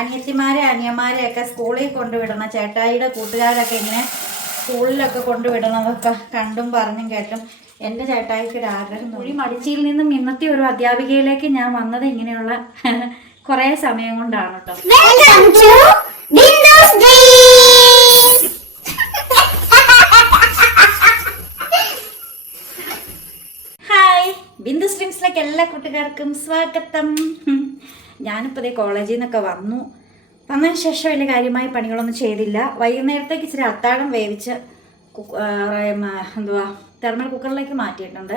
അനിയത്തിമാരെ അനിയന്മാരെയൊക്കെ സ്കൂളിൽ കൊണ്ടുവിടണം. ചേട്ടായിയുടെ കൂട്ടുകാരൊക്കെ ഇങ്ങനെ സ്കൂളിലൊക്കെ കൊണ്ടുവിടണമെന്നൊക്കെ കണ്ടും പറഞ്ഞും കേട്ടും എൻ്റെ ചേട്ടായിക്ക് ഒരു ആഗ്രഹം. കുഴി മടിച്ചിയിൽ നിന്നും ഇന്നത്തെ ഒരു അധ്യാപികയിലേക്ക് ഞാൻ വന്നത് ഇങ്ങനെയുള്ള കുറേ സമയം കൊണ്ടാണ് കേട്ടോ. ഹായ്, ബിന്ദു സ്ട്രീംസിലേക്ക് എല്ലാ കൂട്ടുകാർക്കും സ്വാഗതം. ഞാനിപ്പോൾ ഇതേ കോളേജിൽ നിന്നൊക്കെ വന്നതിന് ശേഷം വലിയ കാര്യമായ പണികളൊന്നും ചെയ്തില്ല. വൈകുന്നേരത്തേക്ക് ഇച്ചിരി അത്താഴം വേവിച്ച് തെർമൽ കുക്കറിലേക്ക് മാറ്റിയിട്ടുണ്ട്.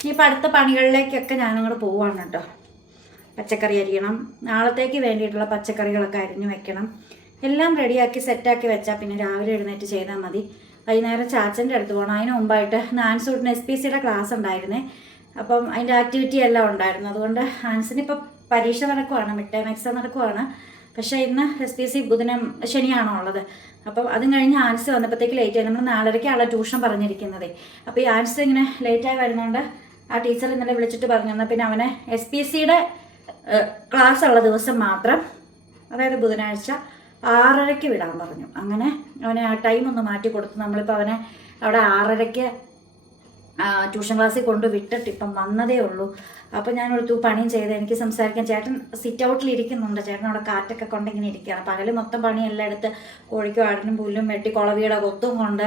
ഇനിയിപ്പോൾ അടുത്ത പണികളിലേക്കൊക്കെ ഞാനങ്ങോട്ട് പോവുകയാണ് കേട്ടോ. പച്ചക്കറി അരിയണം, നാളത്തേക്ക് വേണ്ടിയിട്ടുള്ള പച്ചക്കറികളൊക്കെ അരിഞ്ഞു വെക്കണം. എല്ലാം റെഡിയാക്കി സെറ്റാക്കി വെച്ചാൽ പിന്നെ രാവിലെ എഴുന്നേറ്റ് ചെയ്താൽ മതി. വൈകുന്നേരം ചാച്ചൻ്റെ അടുത്ത് പോകണം. അതിന് മുമ്പായിട്ട് നാൻസൂട്ടിന് SPCയുടെ ക്ലാസ് ഉണ്ടായിരുന്നേ. അപ്പം അതിൻ്റെ ആക്ടിവിറ്റി എല്ലാം ഉണ്ടായിരുന്നു. അതുകൊണ്ട് ആൻസിന് ഇപ്പോൾ പരീക്ഷ നടക്കുവാണ്, മിഡ് ടൈം എക്സാം നടക്കുവാണ്. പക്ഷേ ഇന്ന് SPC ബുധനും ശനിയാണോ ഉള്ളത്. അപ്പം അതും കഴിഞ്ഞ് ആൻസ് വന്നപ്പോഴത്തേക്ക് ലേറ്റായി. നമ്മൾ 4:30 ട്യൂഷൻ പറഞ്ഞിരിക്കുന്നത്. അപ്പോൾ ഈ ആൻസ് ഇങ്ങനെ ലേറ്റായി വരുന്നതുകൊണ്ട് ആ ടീച്ചർ ഇന്നലെ വിളിച്ചിട്ട് പറഞ്ഞു തന്നാൽ പിന്നെ അവനെ SPCയുടെ ക്ലാസ് ഉള്ള ദിവസം മാത്രം, അതായത് ബുധനാഴ്ച 6:30 വിടാൻ പറഞ്ഞു. അങ്ങനെ അവനെ ആ ടൈം ഒന്ന് മാറ്റി കൊടുത്തു. നമ്മളിപ്പോൾ അവനെ അവിടെ 6:30 ട്യൂഷൻ ക്ലാസ്സിൽ കൊണ്ട് വിട്ടിട്ട് ഇപ്പം വന്നതേ ഉള്ളൂ. അപ്പോൾ ഞാനൊരു പണിയും ചെയ്ത് എനിക്ക് സംസാരിക്കാൻ. ചേട്ടൻ സിറ്റ് ഔട്ടിൽ ഇരിക്കുന്നുണ്ട്. ചേട്ടൻ അവിടെ കാറ്റൊക്കെ കൊണ്ട് ഇങ്ങനെ ഇരിക്കുകയാണ്. പകൽ മൊത്തം പണിയെല്ലാം എടുത്ത് കോഴിക്കും ആടിനും പുല്ലും വെട്ടി കുളവിയുടെ കൊത്തും കൊണ്ട്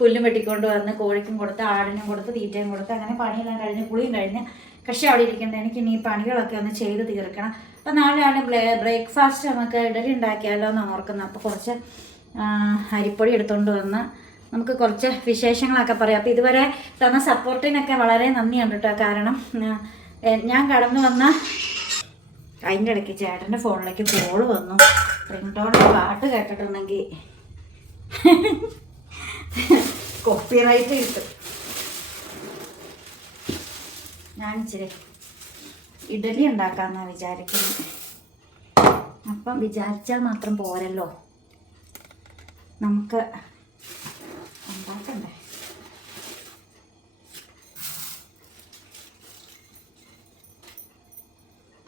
പുല്ലും വെട്ടിക്കൊണ്ട് വന്ന് കോഴിക്കും കൊടുത്ത് ആടിനും കൊടുത്ത് തീറ്റയും കൊടുത്ത് അങ്ങനെ പണിയെല്ലാം കഴിഞ്ഞ് കുളിയും കഴിഞ്ഞ് കക്ഷി അവിടെ ഇരിക്കേണ്ടത്. എനിക്ക് ഇനി ഈ പണികളൊക്കെ ഒന്ന് ചെയ്ത് തീർക്കണം. അപ്പോൾ നാളെയാണ് ബ്രേക്ക്ഫാസ്റ്റ് നമുക്ക് ഇഡലി ഉണ്ടാക്കിയാലോ എന്നാണ് ഓർക്കുന്നത്. അപ്പോൾ കുറച്ച് അരിപ്പൊടി എടുത്തുകൊണ്ട് വന്ന് നമുക്ക് കുറച്ച് വിശേഷങ്ങളൊക്കെ പറയാം. അപ്പോൾ ഇതുവരെ തന്ന സപ്പോർട്ടിനൊക്കെ വളരെ നന്ദിയുണ്ട് കേട്ടോ. കാരണം ഞാൻ കടന്നു വന്ന അതിൻ്റെ ഇടയ്ക്ക് ചേട്ടൻ്റെ ഫോണിലേക്ക് കോള് വന്നു. റിംഗ്ടോണിൽ പാട്ട് കേട്ടിട്ടുണ്ടെങ്കിൽ കോപ്പിറൈറ്റ് കിട്ടും. ഞാനിച്ചിരി ഇഡലി ഉണ്ടാക്കാമെന്നാണ് വിചാരിക്കുന്നത്. അപ്പം വിചാരിച്ചാൽ മാത്രം പോരല്ലോ, നമുക്ക് ഉണ്ടാക്കണ്ടേ.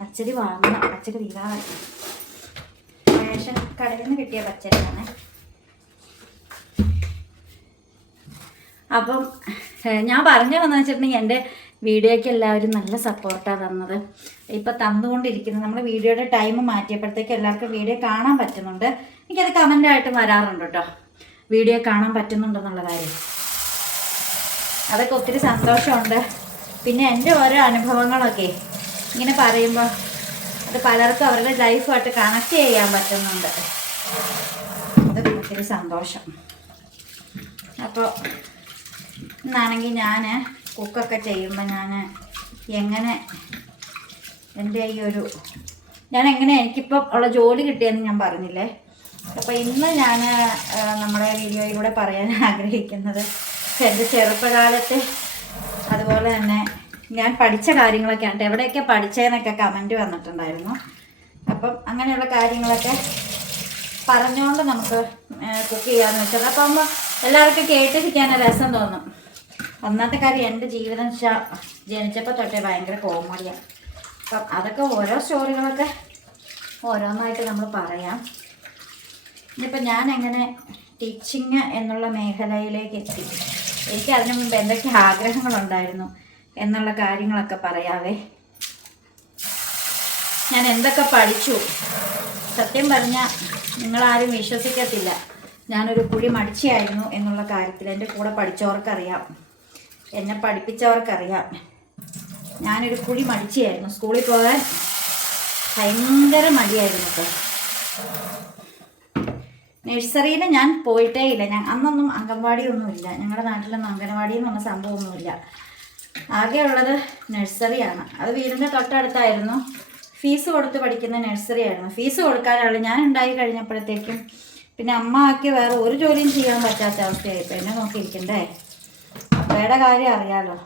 പച്ചരി വാങ്ങണം. പച്ചരി തീരാതെ റേഷൻ കടയിൽ നിന്ന് കിട്ടിയ പച്ചരിയാണ്. അപ്പം ഞാൻ പറഞ്ഞു വന്നു വെച്ചിട്ടുണ്ടെങ്കിൽ എൻ്റെ വീഡിയോയ്ക്ക് എല്ലാവരും നല്ല സപ്പോർട്ടാണ് തന്നത്. ഇപ്പം തന്നുകൊണ്ടിരിക്കുന്നത്. നമ്മൾ വീഡിയോയുടെ ടൈം മാറ്റിയപ്പോഴത്തേക്ക് എല്ലാവർക്കും വീഡിയോ കാണാൻ പറ്റുന്നുണ്ട്. എനിക്കത് കമൻ്റായിട്ട് വരാറുണ്ട് കേട്ടോ, വീഡിയോ കാണാൻ പറ്റുന്നുണ്ടെന്നുള്ള കാര്യം. അതൊക്കെ ഒത്തിരി സന്തോഷമുണ്ട്. പിന്നെ എൻ്റെ ഓരോ അനുഭവങ്ങളൊക്കെ ഇങ്ങനെ പറയുമ്പോൾ അത് പലർക്കും അവരുടെ ലൈഫുമായിട്ട് കണക്ട് ചെയ്യാൻ പറ്റുന്നുണ്ട്. അതൊക്കെ ഒത്തിരി സന്തോഷം. അപ്പോൾ ഇന്നാണെങ്കിൽ ഞാൻ കുക്കൊക്കെ ചെയ്യുമ്പോൾ ഞാൻ എങ്ങനെ എൻ്റെ ഈ ഞാൻ എങ്ങനെ എനിക്കിപ്പം ഉള്ള ജോലി കിട്ടിയെന്ന് ഞാൻ പറഞ്ഞില്ലേ. അപ്പോൾ ഇന്ന് ഞാൻ നമ്മുടെ വീഡിയോയിലൂടെ പറയാൻ ആഗ്രഹിക്കുന്നത് എൻ്റെ ചെറുപ്പകാലത്തെ അതുപോലെ തന്നെ ഞാൻ പഠിച്ച കാര്യങ്ങളൊക്കെയാണ്. എവിടെയൊക്കെ പഠിച്ചതെന്നൊക്കെ കമൻറ്റ് വന്നിട്ടുണ്ടായിരുന്നു. അപ്പം അങ്ങനെയുള്ള കാര്യങ്ങളൊക്കെ പറഞ്ഞുകൊണ്ട് നമുക്ക് കുക്ക് ചെയ്യാമെന്ന് വെച്ചത്. അപ്പം എല്ലാവർക്കും കേട്ടിരിക്കാൻ രസം തോന്നും. ഒന്നാമത്തെ കാര്യം, എൻ്റെ ജീവിതം ജനിച്ചപ്പോൾ തൊട്ടേ ഭയങ്കര കോമഡിയാണ്. അപ്പം അതൊക്കെ ഓരോ സ്റ്റോറികളൊക്കെ ഓരോന്നായിട്ട് നമ്മൾ പറയാം. ഇനിയിപ്പോൾ ഞാൻ എങ്ങനെ ടീച്ചിങ് എന്നുള്ള മേഖലയിലേക്ക് എത്തി, എനിക്ക് അതിനു മുമ്പ് എന്തൊക്കെ ആഗ്രഹങ്ങളുണ്ടായിരുന്നു എന്നുള്ള കാര്യങ്ങളൊക്കെ പറയാവേ. ഞാൻ എന്തൊക്കെ പഠിച്ചു, സത്യം പറഞ്ഞാൽ നിങ്ങളാരും വിശ്വസിക്കത്തില്ല. ഞാനൊരു കുഴി മടിച്ചിയായിരുന്നു എന്നുള്ള കാര്യത്തിൽ എൻ്റെ കൂടെ പഠിച്ചവർക്കറിയാം, എന്നെ പഠിപ്പിച്ചവർക്കറിയാം. ഞാനൊരു കുഴി മടിച്ചിയായിരുന്നു. സ്കൂളിൽ പോകാൻ ഭയങ്കര മടിയായിരുന്നു കേട്ടോ. നഴ്സറിയിൽ ഞാൻ പോയിട്ടേ ഇല്ല. അന്നൊന്നും അംഗൻവാടിയൊന്നുമില്ല. ഞങ്ങളുടെ നാട്ടിലൊന്നും അംഗൻവാടി എന്ന് പറഞ്ഞ സംഭവമൊന്നുമില്ല. ആകെ ഉള്ളത് നഴ്സറിയാണ്. അത് വീടിൻ്റെ തൊട്ടടുത്തായിരുന്നു. ഫീസ് കൊടുത്ത് പഠിക്കുന്ന നഴ്സറി ആയിരുന്നു. ഫീസ് കൊടുക്കാനുള്ള ഞാൻ ഉണ്ടായി കഴിഞ്ഞപ്പോഴത്തേക്കും പിന്നെ അമ്മ ആക്കി വേറെ ഒരു ജോലിയും ചെയ്യാൻ പറ്റാത്ത അവസ്ഥയായിപ്പോൾ. എന്നെ നോക്കിയിരിക്കണ്ടേ, അപ്പയുടെ കാര്യം അറിയാലോ.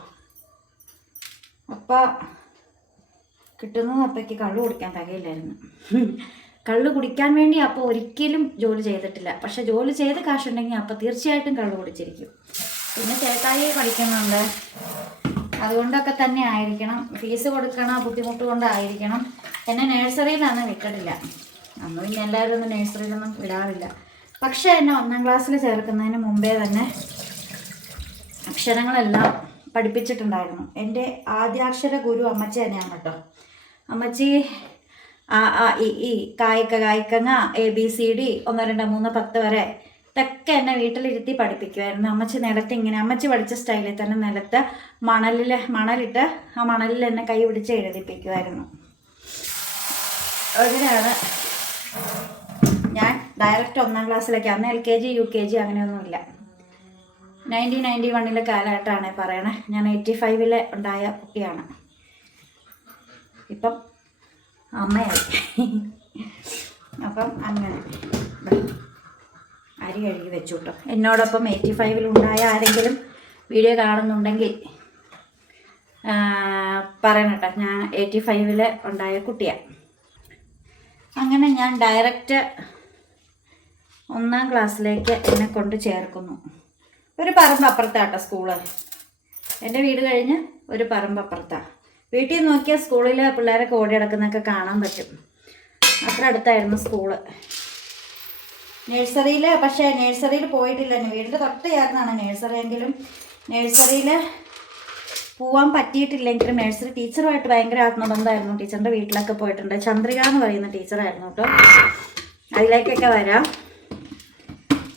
അപ്പ കിട്ടുന്നത് അപ്പയ്ക്ക് കള്ളു കുടിക്കാൻ തികയില്ലായിരുന്നു. കള്ളു കുടിക്കാൻ വേണ്ടി അപ്പോൾ ഒരിക്കലും ജോലി ചെയ്തിട്ടില്ല. പക്ഷെ ജോലി ചെയ്ത് കാശുണ്ടെങ്കിൽ അപ്പോൾ തീർച്ചയായിട്ടും കള്ളു കുടിച്ചിരിക്കും. പിന്നെ ചേട്ടായി പഠിക്കുന്നുണ്ട്. അതുകൊണ്ടൊക്കെ തന്നെ ആയിരിക്കണം, ഫീസ് കൊടുക്കണ ബുദ്ധിമുട്ട് കൊണ്ടായിരിക്കണം എന്നെ നഴ്സറിയിലൊന്നും വിട്ടിട്ടില്ല. അന്ന് പിന്നെ എല്ലാവരും ഒന്നും നഴ്സറിയിലൊന്നും വിടാറില്ല. പക്ഷേ എന്നെ 1ാം ക്ലാസ്സിൽ ചേർക്കുന്നതിന് മുമ്പേ തന്നെ അക്ഷരങ്ങളെല്ലാം പഠിപ്പിച്ചിട്ടുണ്ടായിരുന്നു. എൻ്റെ ആദ്യാക്ഷര ഗുരു അമ്മച്ചി തന്നെയാണ് കേട്ടോ. അമ്മച്ചി ആ ആ ഇ കായ്ക്ക കായ്ക്കങ്ങ ABCD 1 2 3 10 വരെ ഇതൊക്കെ എന്നെ വീട്ടിലിരുത്തി പഠിപ്പിക്കുമായിരുന്നു. അമ്മച്ചി നിലത്ത് ഇങ്ങനെ, അമ്മച്ചി പഠിച്ച സ്റ്റൈലിൽ തന്നെ നിലത്ത് മണലിട്ട് ആ മണലിൽ എന്നെ കൈ പിടിച്ച് എഴുതിപ്പിക്കുമായിരുന്നു. അങ്ങനെയാണ് ഞാൻ ഡയറക്റ്റ് 1ാം ക്ലാസ്സിലേക്ക്. അന്ന് LKG UKG അങ്ങനെയൊന്നുമില്ല. 1991 കാലഘട്ടമാണ് പറയണേ. ഞാൻ 85 ഉണ്ടായ കുട്ടിയാണ്. ഇപ്പം അമ്മയായി. അപ്പം അങ്ങനെ അരി കഴുകി വെച്ചു കേട്ടോ. എന്നോടൊപ്പം 85 ഉണ്ടായ ആരെങ്കിലും വീഡിയോ കാണുന്നുണ്ടെങ്കിൽ പറയണം കേട്ടോ. ഞാൻ 85 ഉണ്ടായ കുട്ടിയാണ്. അങ്ങനെ ഞാൻ ഡയറക്റ്റ് 1ാം ക്ലാസ്സിലേക്ക് എന്നെ കൊണ്ട് ചേർക്കുന്നു. ഒരു പറമ്പ് അപ്പുറത്താട്ടോ സ്കൂള്. എൻ്റെ വീട് കഴിഞ്ഞ് ഒരു പറമ്പ് അപ്പുറത്താണ്. വീട്ടിൽ നോക്കിയാൽ സ്കൂളിൽ പിള്ളേരൊക്കെ ഓടി നടക്കുന്നതൊക്കെ കാണാൻ പറ്റും. അത്ര അടുത്തായിരുന്നു സ്കൂള്. നഴ്സറിയിൽ പക്ഷേ നഴ്സറിയിൽ പോയിട്ടില്ല. വീടിൻ്റെ തൊട്ട് ചേർന്നാണ് നഴ്സറി. എങ്കിലും നഴ്സറിയിൽ പോകാൻ പറ്റിയിട്ടില്ലെങ്കിലും നഴ്സറി ടീച്ചറുമായിട്ട് ഭയങ്കര ആത്മബന്ധമായിരുന്നു. ടീച്ചറിൻ്റെ വീട്ടിലൊക്കെ പോയിട്ടുണ്ട്. ചന്ദ്രിക എന്ന് പറയുന്ന ടീച്ചറായിരുന്നു കേട്ടോ. അതിലേക്കൊക്കെ വരാം.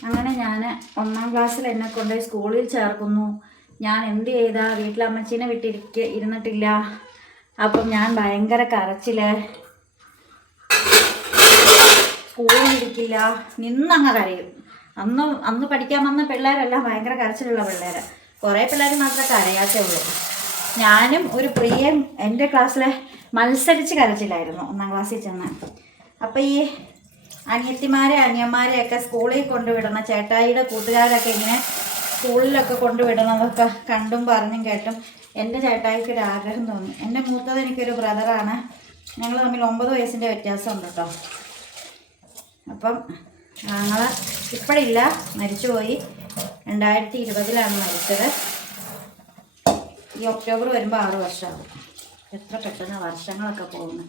അങ്ങനെ ഞാൻ 1ാം ക്ലാസ്സിൽ എന്നെ കൊണ്ട് സ്കൂളിൽ ചേർക്കുന്നു. ഞാൻ എന്ത് ചെയ്താ വീട്ടിൽ അമ്മച്ചീനെ ഇരുന്നിട്ടില്ല. അപ്പം ഞാൻ ഭയങ്കര കരച്ചില്, സ്കൂളിൽ ഇരിക്കില്ല, നിന്നങ്ങ് കരയും. അന്ന് പഠിക്കാൻ വന്ന പിള്ളേരെല്ലാം ഭയങ്കര കരച്ചിലുള്ള പിള്ളേർ. കുറേ പിള്ളേർ മാത്രമേ കരയാത്തേ ഉള്ളൂ. ഞാനും ഒരു പ്രിയം എൻ്റെ ക്ലാസ്സിലെ മത്സരിച്ച് കരച്ചില്ലായിരുന്നു 1ാം ക്ലാസ്സിൽ ചെന്ന്. അപ്പം ഈ അനിയന്മാരെയൊക്കെ സ്കൂളിൽ കൊണ്ടുവിടണം, ചേട്ടായിയുടെ കൂട്ടുകാരൊക്കെ ഇങ്ങനെ സ്കൂളിലൊക്കെ കൊണ്ടുവിടണമൊക്കെ കണ്ടും പറഞ്ഞും കേട്ടും എൻ്റെ ചേട്ടായിക്കൊരു ആഗ്രഹം തോന്നി. എൻ്റെ മൂത്തത് എനിക്കൊരു ബ്രദറാണ്. ഞങ്ങൾ തമ്മിൽ 9 വയസ്സിൻ്റെ വ്യത്യാസമുണ്ട് കേട്ടോ. അപ്പം ഞങ്ങൾ ഇപ്പോഴില്ല, മരിച്ചുപോയി. 2020 മരിച്ചത്. ഈ ഒക്ടോബർ വരുമ്പോൾ 6 വർഷമാകും. എത്ര പെട്ടെന്ന് വർഷങ്ങളൊക്കെ പോകുന്നു.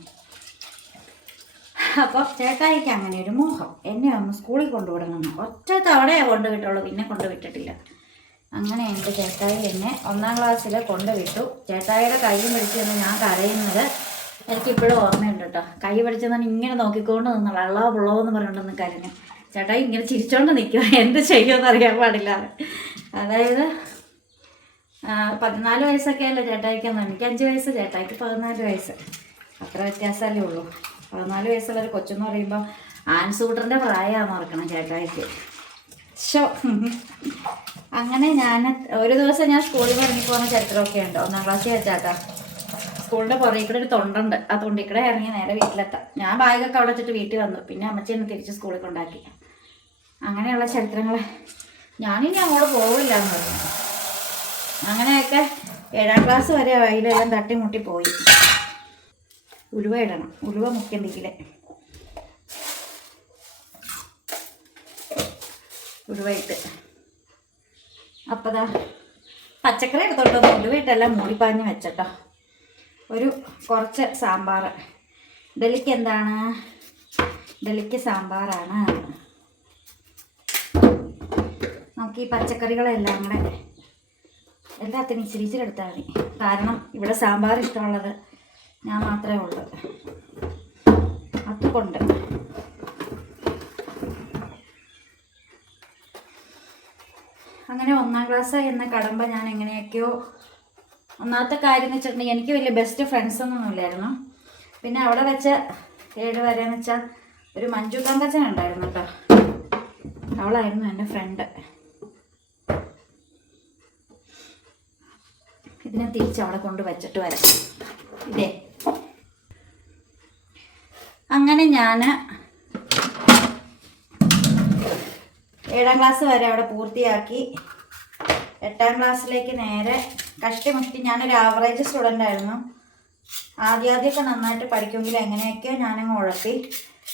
അപ്പോൾ ചേട്ടായിക്ക് അങ്ങനെ ഒരു മോഹം, എന്നെ ഒന്ന് സ്കൂളിൽ കൊണ്ടുവിടണമെന്ന്. ഒറ്റ തവണയാണ് കൊണ്ടുവിട്ടുള്ളൂ, പിന്നെ കൊണ്ടുവിട്ടിട്ടില്ല. അങ്ങനെ എൻ്റെ ചേട്ടായി എന്നെ 1ാം ക്ലാസ്സിൽ കൊണ്ടുവിട്ടു. ചേട്ടായിയുടെ കൈയും പിടിച്ചെന്ന് ഞാൻ കരയുന്നത് എനിക്കിപ്പോഴും ഓർമ്മയുണ്ട് കേട്ടോ. കൈ പിടിച്ചെന്നാണ് ഇങ്ങനെ നോക്കിക്കൊണ്ട് നിന്ന് വെള്ളോ വെള്ളമോ എന്ന് പറഞ്ഞുകൊണ്ടൊന്ന് കരഞ്ഞു. ചേട്ടായി ഇങ്ങനെ ചിരിച്ചോണ്ട് നിൽക്കുക, എന്ത് ചെയ്യുമെന്ന് അറിയാൻ പാടില്ല. അതായത് 14 വയസ്സൊക്കെ അല്ലേ ചേട്ടായിക്കെന്ന്. എനിക്ക് 5 വയസ്സ്, ചേട്ടായിക്ക് 14 വയസ്സ്. അത്ര വ്യത്യാസമല്ലേ ഉള്ളൂ. 14 വയസ്സുള്ള ഒരു കൊച്ചെന്ന് പറയുമ്പോൾ ആൻസൂട്ടറിൻ്റെ പ്രായമാണെന്ന് ഓർക്കണം ചേട്ടായിക്ക്. അങ്ങനെ ഞാൻ ഒരു ദിവസം ഞാൻ സ്കൂളിൽ നിന്ന് ഇറങ്ങിപ്പോകുന്ന ചരിത്രമൊക്കെ ഉണ്ട്. 1ാം ക്ലാസ്സിൽ വെച്ചാട്ടാ. സ്കൂളിൻ്റെ പുറകിൽ കൂടെ ഒരു തൊണ്ടുണ്ട്. ആ തൊണ്ടിൽ കൂടെ ഇറങ്ങി നേരെ വീട്ടിലെത്താം. ഞാൻ ബാഗൊക്കെ അവിടെ വെച്ചിട്ട് വീട്ടിൽ വന്നു. പിന്നെ അമ്മച്ചി എന്നെ തിരിച്ച് സ്കൂളിൽ കൊണ്ടാക്കി. അങ്ങനെയുള്ള ചരിത്രങ്ങൾ. ഞാനിനി അങ്ങോട്ട് പോവില്ല എന്ന് പറഞ്ഞു. അങ്ങനെയൊക്കെ 7ാം ക്ലാസ് വരെ അതിലെല്ലാം തട്ടിമുട്ടി പോയി. ഉലുവ ഇടണം, ഉലുവ മുക്കിയെന്തെങ്കിലേ ഉലുവ ഇട്ട്. അപ്പതാ പച്ചക്കറി എടുത്തോട്ടോ, ഉലുവ ഇട്ടെല്ലാം മൂടിപ്പാഞ്ഞ് വെച്ചട്ടോ. കുറച്ച് സാമ്പാർ. ഡെലിക്ക് എന്താണ്? ഡെലിക്ക് സാമ്പാറാണ്. നമുക്ക് ഈ പച്ചക്കറികളെല്ലാം കൂടെ എല്ലാത്തിനും ഇച്ചിരി ഇച്ചിരി എടുത്താൽ മതി. കാരണം ഇവിടെ സാമ്പാർ ഇഷ്ടമുള്ളത് ഞാൻ മാത്രമേ ഉള്ളൂ. അതുകൊണ്ട് അങ്ങനെ 1ാം ക്ലാസ് എന്ന കടമ്പ ഞാൻ എങ്ങനെയൊക്കെയോ. ഒന്നാമത്തെ കാര്യം എന്ന് വെച്ചിട്ടുണ്ടെങ്കിൽ എനിക്ക് വലിയ ബെസ്റ്റ് ഫ്രണ്ട്സൊന്നും ഇല്ലായിരുന്നു. പിന്നെ അവിടെ വെച്ച് 7 വരെയെന്ന് വെച്ചാൽ ഒരു മഞ്ജു തങ്കച്ചൻ ഉണ്ടായിരുന്നു കേട്ടോ. അവളായിരുന്നു എൻ്റെ ഫ്രണ്ട്. ഇതിനെ തിരിച്ച് അവിടെ കൊണ്ട് വെച്ചിട്ട് വരാം. ഇതേ അങ്ങനെ ഞാൻ 7ാം ക്ലാസ് വരെ അവിടെ പൂർത്തിയാക്കി. 8ാം ക്ലാസ്സിലേക്ക് നേരെ കഷ്ടിമുഷ്ടി. ഞാനൊരു ആവറേജ് സ്റ്റുഡൻ്റ് ആയിരുന്നു. ആദ്യമൊക്കെ നന്നായിട്ട് പഠിക്കുമെങ്കിലും എങ്ങനെയൊക്കെയോ ഞാനങ്ങ് ഉഴപ്പി.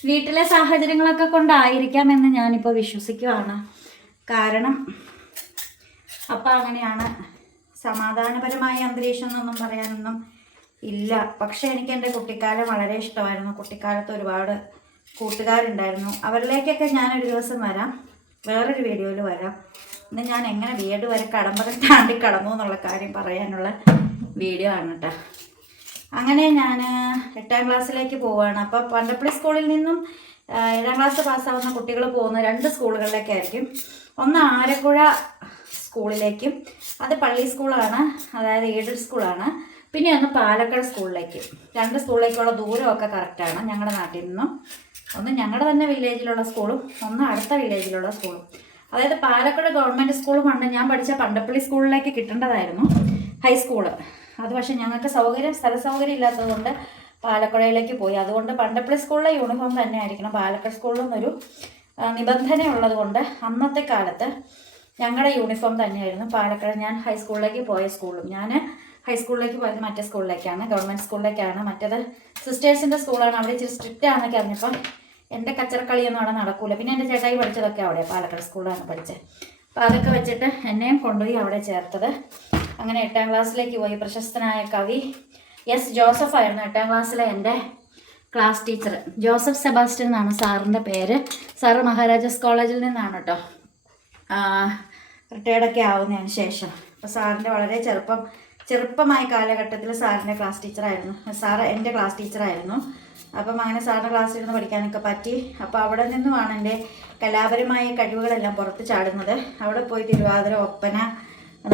വീട്ടിലെ സാഹചര്യങ്ങളൊക്കെ കൊണ്ടായിരിക്കാമെന്ന് ഞാനിപ്പോൾ വിശ്വസിക്കുകയാണ്. കാരണം അപ്പം അങ്ങനെയാണ് സമാധാനപരമായ അന്തരീക്ഷം എന്നൊന്നും പറയാനൊന്നും ഇല്ല. പക്ഷേ എനിക്ക് എൻ്റെ കുട്ടിക്കാലം വളരെ ഇഷ്ടമായിരുന്നു. കുട്ടിക്കാലത്ത് ഒരുപാട് കൂട്ടുകാരുണ്ടായിരുന്നു. അവരിലേക്കൊക്കെ ഞാനൊരു ദിവസം വരാം, വേറൊരു വീഡിയോയിൽ വരാം. ഇന്ന് ഞാൻ എങ്ങനെ B.Ed വരെ കടമ്പകൾ താണ്ടി കടന്നു എന്നുള്ള കാര്യം പറയാനുള്ള വീഡിയോ ആണ് കേട്ടോ. അങ്ങനെ ഞാൻ 8ാം ക്ലാസ്സിലേക്ക് പോവുകയാണ്. അപ്പോൾ പണ്ടപ്പള്ളി സ്കൂളിൽ നിന്നും 7ാം ക്ലാസ് പാസ്സാവുന്ന കുട്ടികൾ പോകുന്ന 2 സ്കൂളുകളിലേക്കായിരിക്കും. ഒന്ന് ആലപ്പുഴ സ്കൂളിലേക്കും, അത് പള്ളി സ്കൂളാണ്, അതായത് എയ്ഡഡ് സ്കൂളാണ്. പിന്നെ ഒന്ന് പാലക്കാട് സ്കൂളിലേക്ക്. 2 സ്കൂളിലേക്കുള്ള ദൂരമൊക്കെ കറക്റ്റാണ് ഞങ്ങളുടെ നാട്ടിൽ നിന്നും. ഒന്ന് ഞങ്ങളുടെ തന്നെ വില്ലേജിലുള്ള സ്കൂളും ഒന്ന് അടുത്ത വില്ലേജിലുള്ള സ്കൂളും. അതായത് പാലക്കാട് ഗവൺമെൻറ് സ്കൂൾ പണ്ട് ഞാൻ പഠിച്ച പണ്ടപ്പള്ളി സ്കൂളിലേക്ക് കിട്ടേണ്ടതായിരുന്നു ഹൈസ്കൂള്. അത് പക്ഷേ ഞങ്ങൾക്ക് സ്ഥല സൗകര്യം ഇല്ലാത്തതുകൊണ്ട് പാലക്കുഴയിലേക്ക് പോയി. അതുകൊണ്ട് പണ്ടപ്പള്ളി സ്കൂളിലെ യൂണിഫോം തന്നെ ആയിരിക്കണം. പാലക്കാട് സ്കൂളിൽ നിന്നൊരു നിബന്ധന ഉള്ളത് കൊണ്ട് അന്നത്തെ കാലത്ത് ഞങ്ങളുടെ യൂണിഫോം തന്നെയായിരുന്നു പാലക്കാട്. ഞാൻ ഹൈസ്കൂളിലേക്ക് പോയ സ്കൂളും, ഞാൻ ഹൈസ്കൂളിലേക്ക് പോയത് മറ്റേ സ്കൂളിലേക്കാണ്, ഗവൺമെൻറ് സ്കൂളിലേക്കാണ്. മറ്റേത് സിസ്റ്റേഴ്സിൻ്റെ സ്കൂളാണ്. അവിടെ ഇച്ചിരി സ്ട്രിക്റ്റ് ആണെന്നൊക്കെ അറിഞ്ഞപ്പോൾ എൻ്റെ കച്ചറക്കളിയൊന്നും അവിടെ നടക്കൂല. പിന്നെ എൻ്റെ ചേട്ടായി പഠിച്ചതൊക്കെ അവിടെ പാലക്കാട് സ്കൂളിലാണ് പഠിച്ചത്. അപ്പോൾ അതൊക്കെ വെച്ചിട്ട് എന്നെയും കൊണ്ടുപോയി അവിടെ ചേർത്തത്. അങ്ങനെ 8ാം ക്ലാസ്സിലേക്ക് പോയി. പ്രശസ്തനായ കവി S. ജോസഫ് ആയിരുന്നു 8ാം ക്ലാസ്സിലെ എൻ്റെ ക്ലാസ് ടീച്ചർ. ജോസഫ് സെബാസ്റ്റ്യൻ എന്നാണ് സാറിൻ്റെ പേര്. സാറ് മഹാരാജാസ് കോളേജിൽ നിന്നാണ് കേട്ടോ, റിട്ടയർഡൊക്കെ ആവുന്നതിന് ശേഷം. അപ്പോൾ സാറിൻ്റെ വളരെ ചെറുപ്പമായ കാലഘട്ടത്തിൽ സാറിൻ്റെ ക്ലാസ് ടീച്ചറായിരുന്നു. സാറ് എൻ്റെ ക്ലാസ് ടീച്ചറായിരുന്നു. അപ്പം അങ്ങനെ സാറിൻ്റെ ക്ലാസ്സിലിരുന്ന് പഠിക്കാനൊക്കെ പറ്റി. അപ്പോൾ അവിടെ നിന്നുമാണ് എൻ്റെ കലാപരമായ കഴിവുകളെല്ലാം പുറത്ത് ചാടുന്നത്. അവിടെ പോയി തിരുവാതിര, ഒപ്പന,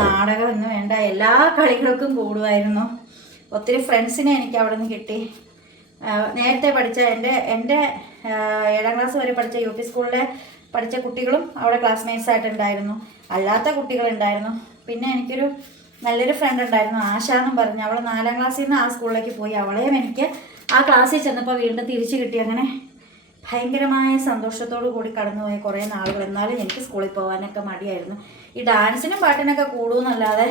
നാടകം എന്ന് വേണ്ട എല്ലാ കളികൾക്കും കൂടുമായിരുന്നു. ഒത്തിരി ഫ്രണ്ട്സിനെ എനിക്ക് അവിടെ നിന്ന് കിട്ടി. നേരത്തെ പഠിച്ച എൻ്റെ 7ാം ക്ലാസ് വരെ പഠിച്ച UP സ്കൂളിലെ പഠിച്ച കുട്ടികളും അവിടെ ക്ലാസ്മേറ്റ്സ് ആയിട്ടുണ്ടായിരുന്നു, അല്ലാത്ത കുട്ടികളുണ്ടായിരുന്നു. പിന്നെ എനിക്കൊരു നല്ലൊരു ഫ്രണ്ട് ഉണ്ടായിരുന്നു, ആശ എന്നും പറഞ്ഞ്. അവൾ 4ാം ക്ലാസ്സിൽ നിന്ന് ആ സ്കൂളിലേക്ക് പോയി. അവളെയും എനിക്ക് ആ ക്ലാസ്സിൽ ചെന്നപ്പോൾ വീണ്ടും തിരിച്ചു കിട്ടി. അങ്ങനെ ഭയങ്കരമായ സന്തോഷത്തോടു കൂടി കടന്നുപോയ കുറേ നാളുകൾ. എന്നാലും എനിക്ക് സ്കൂളിൽ പോകാനൊക്കെ മടിയായിരുന്നു. ഈ ഡാൻസിനും പാട്ടിനൊക്കെ കൂടുമെന്നല്ലാതെ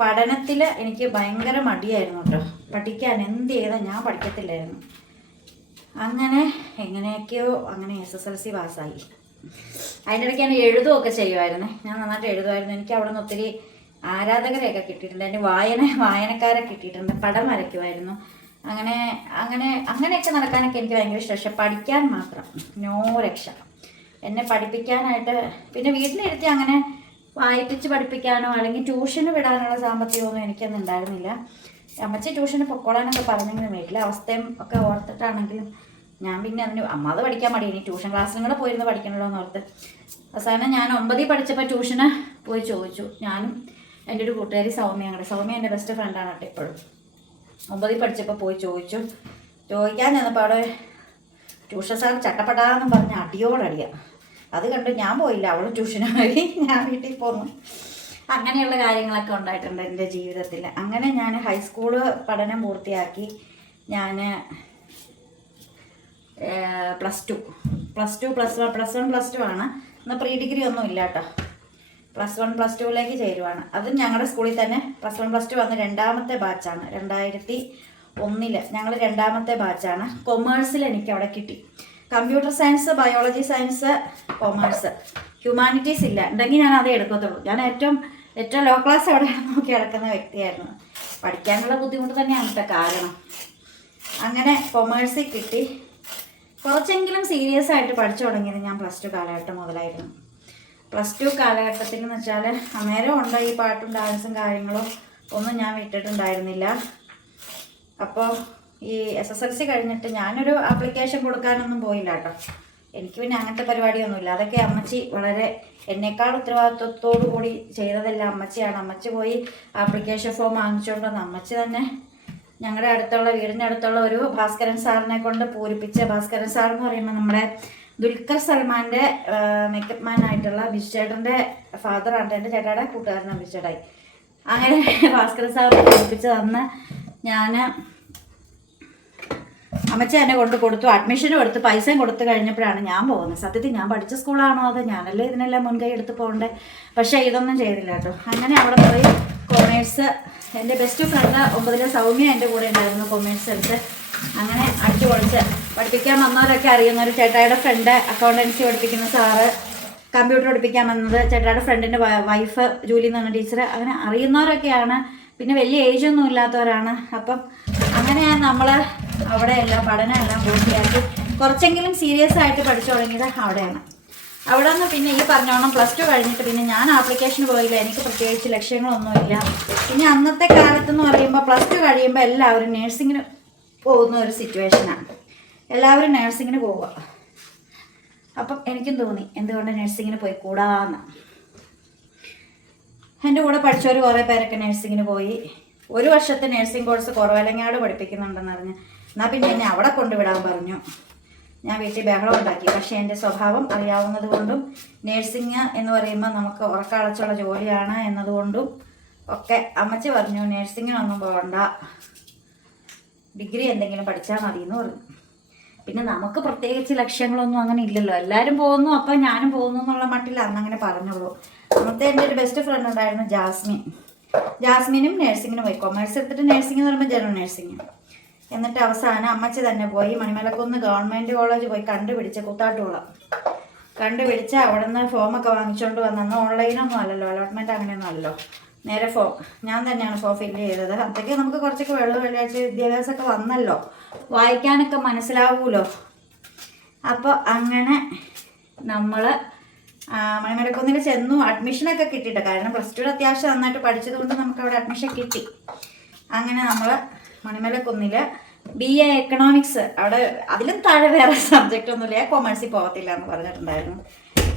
പഠനത്തിൽ എനിക്ക് ഭയങ്കര മടിയായിരുന്നു കേട്ടോ. പഠിക്കാൻ എന്ത് ചെയ്താൽ ഞാൻ പഠിക്കത്തില്ലായിരുന്നു. അങ്ങനെ എങ്ങനെയൊക്കെയോ അങ്ങനെ SSLC പാസ്സായി. അതിൻ്റെ ഇടയ്ക്ക് ഞാൻ എഴുതുകയൊക്കെ ചെയ്യുമായിരുന്നു. ഞാൻ നന്നായിട്ട് എഴുതുമായിരുന്നു. എനിക്ക് അവിടെ നിന്ന് ഒത്തിരി ആരാധകരെയൊക്കെ കിട്ടിയിട്ടുണ്ട്. എൻ്റെ വായനക്കാരെ കിട്ടിയിട്ടുണ്ട്. പടം വരയ്ക്കുമായിരുന്നു. അങ്ങനെയൊക്കെ നടക്കാനൊക്കെ എനിക്ക് ഭയങ്കര ഇഷ്ടം. പക്ഷെ പഠിക്കാൻ മാത്രം നോ രക്ഷ. എന്നെ പഠിപ്പിക്കാനായിട്ട് പിന്നെ വീട്ടിലിരുത്തി അങ്ങനെ വായിപ്പിച്ച് പഠിപ്പിക്കാനോ അല്ലെങ്കിൽ ട്യൂഷന് വിടാനുള്ള സാമ്പത്തികമൊന്നും എനിക്കൊന്നും ഉണ്ടായിരുന്നില്ല. അമ്മച്ചി ട്യൂഷന് പൊക്കോളാനൊക്കെ പറഞ്ഞെങ്കിലും വീട്ടിലെ അവസ്ഥയും ഒക്കെ ഓർത്തിട്ടാണെങ്കിലും ഞാൻ പിന്നെ അതിന് അത് പഠിക്കാൻ മടി, ഇനി ട്യൂഷൻ ക്ലാസ്സിലും കൂടെ പോയിരുന്ന് പഠിക്കണല്ലോ എന്ന് ഓർത്ത് അവസാനം ഞാൻ 9ൽ പഠിച്ചപ്പോൾ ട്യൂഷന് പോയി ചോദിച്ചു. ഞാനും എൻ്റെ ഒരു കൂട്ടുകാരി സൗമ്യ എൻ്റെ ബെസ്റ്റ് ഫ്രണ്ടാണ് കേട്ടോ ഇപ്പോഴും. 9ൽ പഠിച്ചപ്പോൾ പോയി ചോദിക്കാൻ ചെന്നപ്പോൾ അവിടെ ട്യൂഷൻ സാർ ചട്ടപ്പെടാന്ന് പറഞ്ഞ് അടിയോടടിയാണ്. അത് കണ്ടു ഞാൻ പോയില്ല, അവൾ ട്യൂഷന് പോയി, ഞാൻ വീട്ടിൽ പോന്നു. അങ്ങനെയുള്ള കാര്യങ്ങളൊക്കെ ഉണ്ടായിട്ടുണ്ട് എൻ്റെ ജീവിതത്തിൽ. അങ്ങനെ ഞാൻ ഹൈസ്കൂള് പഠനം പൂർത്തിയാക്കി. ഞാൻ +2 +1 ആണ്. എന്നാൽ പ്രീ ഡിഗ്രി ഒന്നും ഇല്ല കേട്ടോ. +1 +2ലേക്ക് ചേരുവാണ്. അതും ഞങ്ങളുടെ സ്കൂളിൽ തന്നെ +1 +2 വന്ന് 2ാമത്തെ ബാച്ചാണ്. 2001 ഞങ്ങൾ 2ാമത്തെ ബാച്ചാണ്. കൊമേഴ്സിൽ എനിക്ക് അവിടെ കിട്ടി. Computer science, biology science, commerce, humanities ഇല്ല. ഉണ്ടെങ്കിൽ ഞാൻ അതേ എടുക്കത്തുള്ളൂ. ഞാൻ ഏറ്റവും ലോ ക്ലാസ് അവിടെ നോക്കി കിടക്കുന്ന വ്യക്തിയായിരുന്നു. പഠിക്കാനുള്ള ബുദ്ധിമുട്ട് തന്നെയാണ് കേട്ടോ കാരണം. അങ്ങനെ കൊമേഴ്സിൽ കിട്ടി. കുറച്ചെങ്കിലും സീരിയസ് ആയിട്ട് പഠിച്ചു തുടങ്ങിയത് ഞാൻ +2 കാലഘട്ടം മുതലായിരുന്നു. +2 കാലഘട്ടത്തിൽ എന്ന് വെച്ചാൽ അന്നേരം ഉണ്ടോ ഈ പാട്ടും ഡാൻസും കാര്യങ്ങളും ഒന്നും ഞാൻ വിട്ടിട്ടുണ്ടായിരുന്നില്ല. അപ്പോൾ ഈ SSLC കഴിഞ്ഞിട്ട് ഞാനൊരു ആപ്ലിക്കേഷൻ കൊടുക്കാനൊന്നും പോയില്ല കേട്ടോ. എനിക്ക് പിന്നെ അങ്ങനത്തെ പരിപാടിയൊന്നുമില്ല. അതൊക്കെ അമ്മച്ചി വളരെ എന്നേക്കാൾ ഉത്തരവാദിത്വത്തോടു കൂടി ചെയ്തതെല്ലാം അമ്മച്ചിയാണ്. അമ്മച്ചി പോയി ആപ്ലിക്കേഷൻ ഫോം വാങ്ങിച്ചുകൊണ്ട് വന്ന് അമ്മച്ചി തന്നെ ഞങ്ങളുടെ വീടിൻ്റെ അടുത്തുള്ള ഒരു ഭാസ്കരൻ സാറിനെ കൊണ്ട് പൂരിപ്പിച്ച. ഭാസ്കരൻ സാർ എന്ന് പറയുമ്പോൾ നമ്മുടെ ദുൽഖർ സൽമാൻ്റെ മേക്കപ്പ് മാൻ ആയിട്ടുള്ള ബിജുചേട്ടൻ്റെ ഫാദറാണ്. എൻ്റെ ചേട്ടായുടെ കൂട്ടുകാരനാണ് ബിജുചേട്ടായി. അങ്ങനെ ഭാസ്കരൻ സാർ പൂരിപ്പിച്ച് തന്ന് ഞാൻ അമ്മച്ചി എന്നെ കൊടുത്തു. അഡ്മിഷനും എടുത്ത് പൈസയും കൊടുത്തു കഴിഞ്ഞപ്പോഴാണ് ഞാൻ പോകുന്നത്. സത്യത്തിൽ ഞാൻ പഠിച്ച സ്കൂളാണോ അത് ഞാനല്ലേ ഇതിനെല്ലാം മുൻകൈ എടുത്ത് പോകണ്ടേ. പക്ഷേ ഇതൊന്നും ചെയ്തില്ല കേട്ടോ. അങ്ങനെ അവിടെ പോയി കൊമേഴ്സ്. എൻ്റെ ബെസ്റ്റ് ഫ്രണ്ട് 9ലെ സൗമ്യ എൻ്റെ കൂടെ ഉണ്ടായിരുന്നു കൊമേഴ്സ് എടുത്ത്. അങ്ങനെ അടിച്ചു പൊളിച്ച് പഠിപ്പിക്കാൻ വന്നവരൊക്കെ അറിയുന്ന ഒരു ചേട്ടായുടെ ഫ്രണ്ട്, അക്കൗണ്ടൻസി പഠിപ്പിക്കുന്ന സാറ്, കമ്പ്യൂട്ടർ പഠിപ്പിക്കാൻ വന്നത് ചേട്ടായുടെ ഫ്രണ്ടിൻ്റെ വൈഫ് ജൂലി എന്ന് പറഞ്ഞ ടീച്ചർ. അങ്ങനെ അറിയുന്നവരൊക്കെയാണ്, പിന്നെ വലിയ ഏജൊന്നും ഇല്ലാത്തവരാണ്. അപ്പം അങ്ങനെ നമ്മൾ അവിടെ എല്ലാം പഠനം എല്ലാം പൂർത്തിയാക്കി കുറച്ചെങ്കിലും സീരിയസ് ആയിട്ട് പഠിച്ചു തുടങ്ങിയത് അവിടെയാണ്. അവിടെ നിന്ന് പിന്നെ ഈ പറഞ്ഞോണം +2 കഴിഞ്ഞിട്ട് പിന്നെ ഞാൻ ആപ്ലിക്കേഷന് പോയില്ല. എനിക്ക് പ്രത്യേകിച്ച് ലക്ഷ്യങ്ങളൊന്നുമില്ല. പിന്നെ അന്നത്തെ കാലത്തെന്ന് പറയുമ്പോൾ +2 കഴിയുമ്പോൾ എല്ലാവരും നേഴ്സിങ്ങിന് പോകുന്ന ഒരു സിറ്റുവേഷനാണ്. എല്ലാവരും നേഴ്സിങ്ങിന് പോവുക. അപ്പം എനിക്കും തോന്നി എന്തുകൊണ്ട് നേഴ്സിങ്ങിന് പോയി കൂടാന്ന്. എൻ്റെ കൂടെ പഠിച്ചവർ കുറേ പേരൊക്കെ നേഴ്സിങ്ങിന് പോയി. 1 വർഷത്തെ നേഴ്സിംഗ് കോഴ്സ് കുറവലങ്ങാട് പഠിപ്പിക്കുന്നുണ്ടെന്ന് പറഞ്ഞ് എന്നാൽ പിന്നെ എന്നെ അവിടെ കൊണ്ടുവിടാൻ പറഞ്ഞു. ഞാൻ വീട്ടിൽ ബഹളം ഉണ്ടാക്കി. പക്ഷേ എൻ്റെ സ്വഭാവം അറിയാവുന്നത് കൊണ്ടും നേഴ്സിങ് എന്ന് പറയുമ്പോൾ നമുക്ക് ഉറക്കളച്ചുള്ള ജോലിയാണ് എന്നതുകൊണ്ടും ഒക്കെ അമ്മച്ചി പറഞ്ഞു നേഴ്സിങ്ങിനൊന്നും പോകണ്ട, ഡിഗ്രി എന്തെങ്കിലും പഠിച്ചാൽ മതി എന്ന് പറഞ്ഞു. പിന്നെ നമുക്ക് പ്രത്യേകിച്ച് ലക്ഷ്യങ്ങളൊന്നും അങ്ങനെ ഇല്ലല്ലോ, എല്ലാവരും പോകുന്നു അപ്പോൾ ഞാനും പോകുന്നു എന്നുള്ള മട്ടിൽ അന്നങ്ങനെ പറഞ്ഞുള്ളൂ. അന്നത്തെ എൻ്റെ ഒരു ബെസ്റ്റ് ഫ്രണ്ട് ഉണ്ടായിരുന്നു ജാസ്മിനും നേഴ്സിങ്ങിന് പോയി. കൊമേഴ്സ് എടുത്തിട്ട് നേഴ്സിംഗ് എന്ന് പറയുമ്പോൾ ജനറൽ നേഴ്സിങ്. എന്നിട്ട് അവസാനം അമ്മച്ചി തന്നെ പോയി മണിമലക്കുന്ന് ഗവൺമെൻറ് കോളേജ് പോയി കണ്ടുപിടിച്ച് കൂത്താട്ടുകുളം കണ്ടുപിടിച്ച് അവിടെ നിന്ന് ഫോമൊക്കെ വാങ്ങിച്ചുകൊണ്ട് വന്നു. ഓൺലൈനൊന്നും അല്ലല്ലോ, അലോട്ട്മെൻറ്റ് അങ്ങനെയൊന്നും അല്ലല്ലോ, നേരെ ഞാൻ തന്നെയാണ് ഫോം ഫില്ല് ചെയ്തത്. അപ്പോഴത്തേക്ക് നമുക്ക് കുറച്ചൊക്കെ വെള്ളിയാഴ്ച വിദ്യാഭ്യാസമൊക്കെ വന്നല്ലോ, വായിക്കാനൊക്കെ മനസ്സിലാവുമല്ലോ. അപ്പോൾ അങ്ങനെ നമ്മൾ മണിമലക്കുന്നിൽ ചെന്നു. അഡ്മിഷനൊക്കെ കിട്ടിയിട്ട്, കാരണം +2 അത്യാവശ്യം നന്നായിട്ട് പഠിച്ചത് കൊണ്ട് നമുക്ക് അവിടെ അഡ്മിഷൻ കിട്ടി. അങ്ങനെ നമ്മൾ മണിമലക്കുന്നിൽ BA എക്കണോമിക്സ്, അവിടെ അതിലും താഴെ വേറെ സബ്ജക്റ്റ് ഒന്നുമില്ല, കൊമേഴ്സിൽ പോകത്തില്ല എന്ന് പറഞ്ഞിട്ടുണ്ടായിരുന്നു.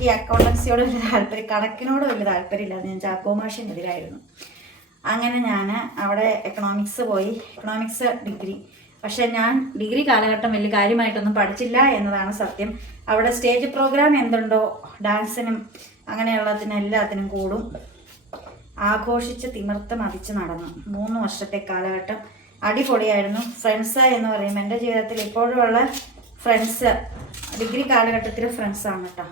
ഈ അക്കൗണ്ടൻസിയോട് വലിയ താല്പര്യം, കണക്കിനോട് വലിയ താല്പര്യമില്ലായിരുന്നു. ഞാൻ ചാക്കോമാഷിനെതിരായിരുന്നു. അങ്ങനെ ഞാൻ അവിടെ എക്കണോമിക്സ് പോയി, എക്കണോമിക്സ് ഡിഗ്രി. പക്ഷേ ഞാൻ ഡിഗ്രി കാലഘട്ടം വലിയ കാര്യമായിട്ടൊന്നും പഠിച്ചില്ല എന്നതാണ് സത്യം. അവിടെ സ്റ്റേജ് പ്രോഗ്രാം എന്തുണ്ടോ ഡാൻസിനും അങ്ങനെയുള്ളതിനും എല്ലാത്തിനും കൂടും. ആഘോഷിച്ച് തിമിർത്ത് മതിച്ച് നടന്നു 3 വർഷത്തെ കാലഘട്ടം. അടിപൊളിയായിരുന്നു. ഫ്രണ്ട്സ് എന്ന് പറയുമ്പോൾ എൻ്റെ ജീവിതത്തിൽ ഇപ്പോഴുമുള്ള ഫ്രണ്ട്സ് ഡിഗ്രി കാലഘട്ടത്തിലെ ഫ്രണ്ട്സാണ് കേട്ടോ.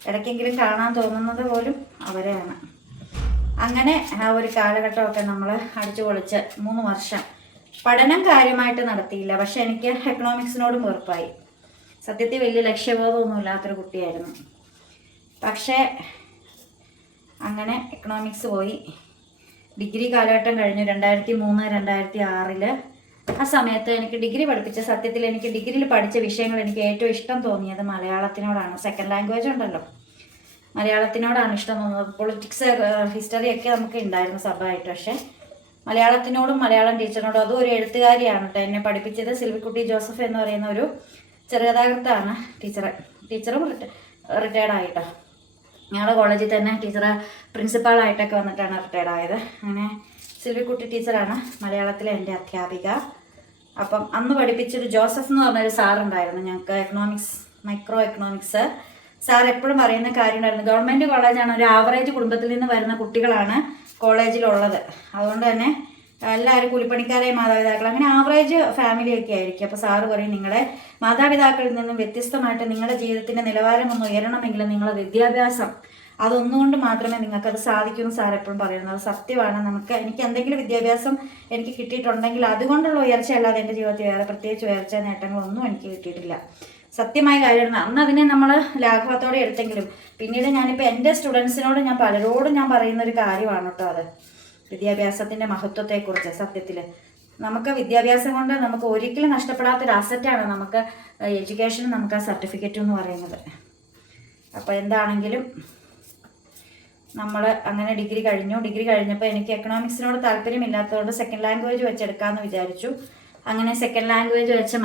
ഇടയ്ക്കെങ്കിലും കാണാൻ തോന്നുന്നത് പോലും അവരെയാണ്. അങ്ങനെ ആ ഒരു കാലഘട്ടമൊക്കെ നമ്മൾ അടിച്ചു പൊളിച്ച് 3 വർഷം പഠനം കാര്യമായിട്ട് നടത്തിയില്ല. പക്ഷെ എനിക്ക് എക്കണോമിക്സിനോടും വെറുപ്പായി. സത്യത്തിൽ വലിയ ലക്ഷ്യബോധമൊന്നും ഇല്ലാത്തൊരു കുട്ടിയായിരുന്നു. പക്ഷേ അങ്ങനെ എക്കണോമിക്സ് പോയി. ഡിഗ്രി കാലഘട്ടം കഴിഞ്ഞു 2003-2006. ആ സമയത്ത് എനിക്ക് ഡിഗ്രി പഠിപ്പിച്ച, സത്യത്തിൽ എനിക്ക് ഡിഗ്രിയിൽ പഠിച്ച വിഷയങ്ങൾ എനിക്ക് ഏറ്റവും ഇഷ്ടം തോന്നിയത് മലയാളത്തിനോടാണ്. സെക്കൻഡ് ലാംഗ്വേജ് ഉണ്ടല്ലോ, മലയാളത്തിനോടാണ് ഇഷ്ടം തോന്നുന്നത്. പൊളിറ്റിക്സ് ഹിസ്റ്ററിയൊക്കെ നമുക്ക് ഉണ്ടായിരുന്നു സബ്ജക്റ്റായിട്ട്. പക്ഷേ മലയാളത്തിനോടും മലയാളം ടീച്ചറിനോടും, അതും ഒരു എഴുത്തുകാരിയാണ് കേട്ടോ എന്നെ പഠിപ്പിച്ചത്. സിൽവിക്കുട്ടി ജോസഫ് എന്ന് പറയുന്ന ഒരു ചെറുകഥാകൃത്താണ് ടീച്ചറും റിട്ടയർഡായിട്ടോ. ഞങ്ങളുടെ കോളേജിൽ തന്നെ ടീച്ചർ പ്രിൻസിപ്പാളായിട്ടൊക്കെ വന്നിട്ടാണ് റിട്ടയർഡായത്. അങ്ങനെ സിൽവിക്കുട്ടി ടീച്ചറാണ് മലയാളത്തിലെ എൻ്റെ അധ്യാപിക. അപ്പം അന്ന് പഠിപ്പിച്ചൊരു ജോസഫ് എന്ന് പറഞ്ഞൊരു സാറുണ്ടായിരുന്നു ഞങ്ങൾക്ക് മൈക്രോ എക്കണോമിക്സ്. സാർ എപ്പോഴും പറയുന്ന കാര്യം ഉണ്ടായിരുന്നു, ഗവൺമെൻറ് കോളേജാണ്, ഒരു ആവറേജ് കുടുംബത്തിൽ നിന്ന് വരുന്ന കുട്ടികളാണ് കോളേജിലുള്ളത്. അതുകൊണ്ട് തന്നെ എല്ലാവരും കൂലിപ്പണിക്കാരെയും മാതാപിതാക്കൾ അങ്ങനെ ആവറേജ് ഫാമിലിയൊക്കെ ആയിരിക്കും. അപ്പോൾ സാറ് പറയും, നിങ്ങളെ മാതാപിതാക്കളിൽ നിന്നും വ്യത്യസ്തമായിട്ട് നിങ്ങളുടെ ജീവിതത്തിൻ്റെ നിലവാരം ഒന്ന് ഉയരണമെങ്കിൽ നിങ്ങളുടെ വിദ്യാഭ്യാസം അതൊന്നുകൊണ്ട് മാത്രമേ നിങ്ങൾക്കത് സാധിക്കുമെന്ന് സാർ എപ്പോഴും പറയുന്നത്. അത് സത്യമാണ്. എനിക്ക് എന്തെങ്കിലും വിദ്യാഭ്യാസം എനിക്ക് കിട്ടിയിട്ടുണ്ടെങ്കിൽ അതുകൊണ്ടുള്ള ഉയർച്ച അല്ലാതെ എൻ്റെ ജീവിതത്തിൽ വേറെ പ്രത്യേകിച്ച് ഉയർച്ച നേട്ടങ്ങളൊന്നും എനിക്ക് കിട്ടിയിട്ടില്ല. സത്യമായ കാര്യമാണ്. അന്ന് അതിനെ നമ്മൾ ലാഘവത്തോടെ എടുത്തെങ്കിലും പിന്നീട് ഞാനിപ്പോൾ എൻ്റെ സ്റ്റുഡൻസിനോട് പലരോടും ഞാൻ പറയുന്നൊരു കാര്യമാണ് കേട്ടോ അത്, വിദ്യാഭ്യാസത്തിൻ്റെ മഹത്വത്തെക്കുറിച്ച്. സത്യത്തിൽ നമുക്ക് വിദ്യാഭ്യാസം കൊണ്ട് നമുക്ക് ഒരിക്കലും നഷ്ടപ്പെടാത്തൊരു അസറ്റാണ് നമുക്ക് എഡ്യൂക്കേഷൻ, നമുക്ക് ആ സർട്ടിഫിക്കറ്റ് എന്ന് പറയുന്നത്. അപ്പോൾ എന്താണെങ്കിലും നമ്മൾ അങ്ങനെ ഡിഗ്രി കഴിഞ്ഞു. ഡിഗ്രി കഴിഞ്ഞപ്പോൾ എനിക്ക് എക്കണോമിക്സിനോട് താല്പര്യമില്ലാത്തതുകൊണ്ട് സെക്കൻഡ് ലാംഗ്വേജ് വെച്ചെടുക്കാമെന്ന് വിചാരിച്ചു. അങ്ങനെ സെക്കൻഡ് ലാംഗ്വേജ് വെച്ച്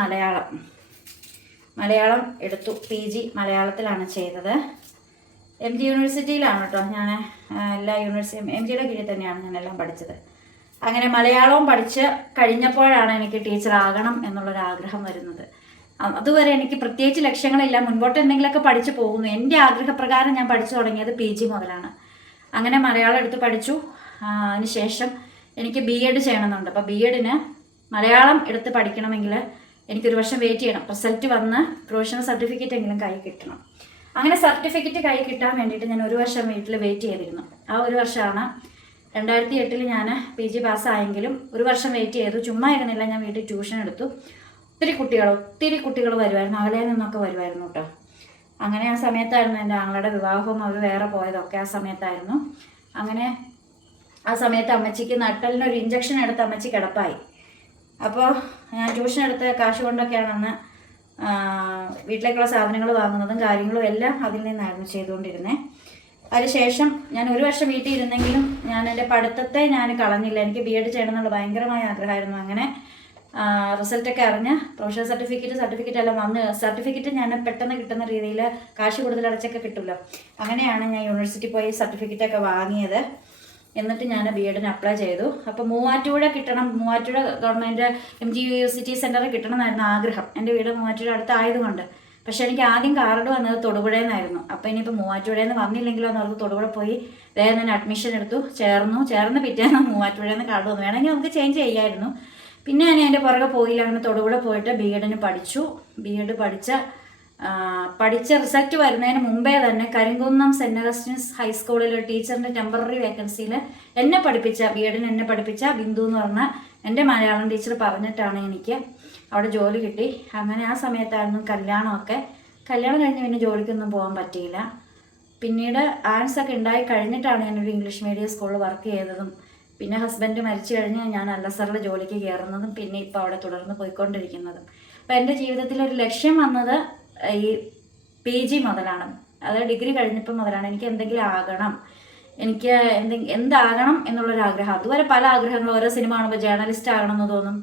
മലയാളം എടുത്തു. PG മലയാളത്തിലാണ് ചെയ്തത്. MG യൂണിവേഴ്സിറ്റിയിലാണ് കേട്ടോ ഞാൻ എല്ലാ യൂണിവേഴ്സിറ്റിയും MGയുടെ കീഴിൽ തന്നെയാണ് ഞാനെല്ലാം പഠിച്ചത്. അങ്ങനെ മലയാളവും പഠിച്ച് കഴിഞ്ഞപ്പോഴാണ് എനിക്ക് ടീച്ചറാകണം എന്നുള്ളൊരാഗ്രഹം വരുന്നത്. അതുവരെ എനിക്ക് പ്രത്യേകിച്ച് ലക്ഷ്യങ്ങളില്ല, മുൻപോട്ട് എന്തെങ്കിലുമൊക്കെ പഠിച്ചു പോകുന്നു. എൻ്റെ ആഗ്രഹപ്രകാരം ഞാൻ പഠിച്ചു തുടങ്ങിയത് PG മുതലാണ്. അങ്ങനെ മലയാളം എടുത്ത് പഠിച്ചു. അതിനുശേഷം എനിക്ക് B.Ed ചെയ്യണമെന്നുണ്ട്. അപ്പോൾ B.Edന് മലയാളം എടുത്ത് പഠിക്കണമെങ്കിൽ എനിക്കൊരു വർഷം വെയിറ്റ് ചെയ്യണം. റിസൾട്ട് വന്ന് പ്രൊഫഷണൽ സർട്ടിഫിക്കറ്റ് എങ്കിലും കൈ കിട്ടണം. അങ്ങനെ സർട്ടിഫിക്കറ്റ് കൈ കിട്ടാൻ വേണ്ടിയിട്ട് ഞാൻ 1 വർഷം വീട്ടിൽ വെയിറ്റ് ചെയ്തിരുന്നു. ആ 1 വർഷമാണ് 2008 ഞാൻ PG പാസ്സായെങ്കിലും 1 വർഷം വെയിറ്റ് ചെയ്തു. ചുമ്മാ ഇരുന്നില്ല, ഞാൻ വീട്ടിൽ ട്യൂഷൻ എടുത്തു. ഒത്തിരി കുട്ടികൾ വരുമായിരുന്നു, അകലെ നിന്നൊക്കെ വരുമായിരുന്നു കേട്ടോ. അങ്ങനെ ആ സമയത്തായിരുന്നു എൻ്റെ ആങ്ങളുടെ വിവാഹവും അവർ വേറെ പോയതൊക്കെ ആ സമയത്തായിരുന്നു. അങ്ങനെ ആ സമയത്ത് അമ്മച്ചിക്ക് നട്ടലിനൊരു ഇഞ്ചക്ഷൻ എടുത്ത് അമ്മച്ചി കിടപ്പായി. അപ്പോൾ ഞാൻ ട്യൂഷൻ എടുത്ത കാശ് കൊണ്ടൊക്കെയാണ് അന്ന് വീട്ടിലേക്കുള്ള സാധനങ്ങൾ വാങ്ങുന്നതും കാര്യങ്ങളും എല്ലാം അതിൽ നിന്നായിരുന്നു ചെയ്തുകൊണ്ടിരുന്നത്. അതിനുശേഷം ഞാൻ 1 വർഷം വീട്ടിൽ ഇരുന്നെങ്കിലും ഞാൻ എൻ്റെ പഠിത്തത്തെ ഞാൻ കളഞ്ഞില്ല. എനിക്ക് BEd ചെയ്യണം എന്നുള്ള ഭയങ്കരമായ ആഗ്രഹമായിരുന്നു. അങ്ങനെ റിസൾട്ടൊക്കെ അറിഞ്ഞ് പ്രൊഫഷണൽ സർട്ടിഫിക്കറ്റ് എല്ലാം വന്ന്, സർട്ടിഫിക്കറ്റ് ഞാൻ പെട്ടെന്ന് കിട്ടുന്ന രീതിയിൽ കാശ് കൂടുതൽ അടച്ചൊക്കെ കിട്ടുമല്ലോ, അങ്ങനെയാണ് ഞാൻ യൂണിവേഴ്സിറ്റി പോയി സർട്ടിഫിക്കറ്റൊക്കെ വാങ്ങിയത്. എന്നിട്ട് ഞാൻ BEdന് അപ്ലൈ ചെയ്തു. അപ്പോൾ മൂവാറ്റുപുഴ കിട്ടണം, മൂവാറ്റുപുഴ ഗവൺമെൻറ് MGU സിറ്റി സെൻറ്ററിൽ കിട്ടണമെന്നായിരുന്നു ആഗ്രഹം. എൻ്റെ വീട് മൂവാറ്റുപുഴ അടുത്തായതുകൊണ്ട്. പക്ഷേ എനിക്ക് ആദ്യം കാർഡ് വന്നത് തൊടുപുഴയിൽ നിന്നായിരുന്നു. അപ്പോൾ ഇനിയിപ്പോൾ മൂവാറ്റുപുഴയിൽ നിന്ന് വന്നില്ലെങ്കിലോ എന്ന് ഓർത്ത് തൊടുപുഴ പോയി വേഗം തന്നെ അഡ്മിഷൻ എടുത്തു, ചേർന്ന് പിറ്റേന്ന് മൂവാറ്റുപുഴയിൽ നിന്ന് കാർഡ് വന്നു. വേണമെങ്കിൽ നമുക്ക് ചേഞ്ച് ചെയ്യാമായിരുന്നു. പിന്നെ ഞാൻ എൻ്റെ പുറകെ പോയില്ല. അങ്ങനെ തൊടുപുഴ പോയിട്ട് BEdന് പഠിച്ചു. BEd പഠിച്ച റിസൾട്ട് വരുന്നതിന് മുമ്പേ തന്നെ കരിങ്കുന്നം സെൻറ്റ് അഗസ്റ്റിൻസ് ഹൈസ്കൂളിൽ ഒരു ടീച്ചറിൻ്റെ ടെമ്പററി വേക്കൻസിയിൽ BEdന് എന്നെ പഠിപ്പിച്ച ബിന്ദു എന്ന് പറഞ്ഞ എൻ്റെ മലയാളം ടീച്ചർ പറഞ്ഞിട്ടാണ് എനിക്ക് അവിടെ ജോലി കിട്ടി. അങ്ങനെ ആ സമയത്തായിരുന്നു കല്യാണമൊക്കെ. കല്യാണം കഴിഞ്ഞ് പിന്നെ ജോലിക്കൊന്നും പോകാൻ പറ്റിയില്ല. പിന്നീട് ആൻസൊക്കെ ഉണ്ടായി കഴിഞ്ഞിട്ടാണ് ഞാനൊരു ഇംഗ്ലീഷ് മീഡിയം സ്കൂളിൽ വർക്ക് ചെയ്തതും. പിന്നെ ഹസ്ബൻഡ് മരിച്ചു കഴിഞ്ഞ് ഞാൻ അല്ലസറിൽ ജോലിക്ക് കയറുന്നതും പിന്നെ ഇപ്പോൾ അവിടെ തുടർന്ന് പോയിക്കൊണ്ടിരിക്കുന്നതും. അപ്പോൾ എൻ്റെ ജീവിതത്തിൽ ഒരു ലക്ഷ്യം വന്നത് ഈ PG മുതലാണ്. അത് ഡിഗ്രി കഴിഞ്ഞപ്പോൾ മുതലാണ് എനിക്ക് എന്തെങ്കിലും ആകണം, എനിക്ക് എന്താകണം എന്നുള്ളൊരാഗ്രഹം. അതുവരെ പല ആഗ്രഹങ്ങളും, ഓരോ സിനിമ കാണുമ്പോൾ ജേർണലിസ്റ്റ് ആകണമെന്ന് തോന്നും,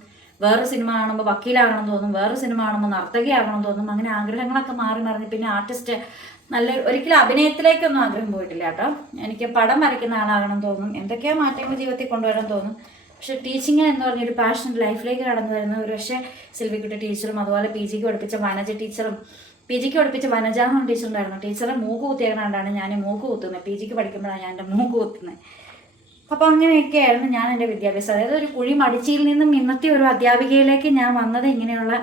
വേറൊരു സിനിമ കാണുമ്പോൾ വക്കീലാകണമെന്ന് തോന്നും, വേറൊരു സിനിമ കാണുമ്പോൾ നർത്തകിയാകണമെന്ന് തോന്നും. അങ്ങനെ ആഗ്രഹങ്ങളൊക്കെ മാറി മറിഞ്ഞ് പിന്നെ ആർട്ടിസ്റ്റ്, ഒരിക്കലും അഭിനയത്തിലേക്കൊന്നും ആഗ്രഹം പോയിട്ടില്ല കേട്ടോ. എനിക്ക് പടം വരയ്ക്കുന്ന ആളാകണം തോന്നും, എന്തൊക്കെയോ മാറ്റങ്ങൾ ജീവിതത്തിൽ കൊണ്ടുവരാൻ തോന്നും. പക്ഷേ ടീച്ചിങ് എന്ന് പറഞ്ഞൊരു പാഷൻ ലൈഫിലേക്ക് കടന്നു വരുന്ന ഒരു പക്ഷേ സിൽവിക്കുട്ടി ടീച്ചറും അതുപോലെ PGക്ക് പഠിപ്പിച്ച വനജ ടീച്ചറും, PGക്ക് പഠിപ്പിച്ച വനജ എന്ന ടീച്ചറുണ്ടായിരുന്നു. ടീച്ചറെ മൂക്ക് കുത്തിയേക്കണാണ്ടാണ് ഞാൻ മൂക്ക് കുത്തുന്നത്. PGക്ക് പഠിക്കുമ്പോഴാണ് ഞാൻ എൻ്റെ മൂക്ക് കുത്തുന്നത്. അപ്പോൾ അങ്ങനെയൊക്കെയായിരുന്നു ഞാൻ എൻ്റെ വിദ്യാഭ്യാസം. അതായത് ഒരു കുഴി മടിച്ചിയിൽ നിന്നും ഇന്നത്തെ ഒരു അധ്യാപികയിലേക്ക് ഞാൻ വന്നത് ഇങ്ങനെയുള്ള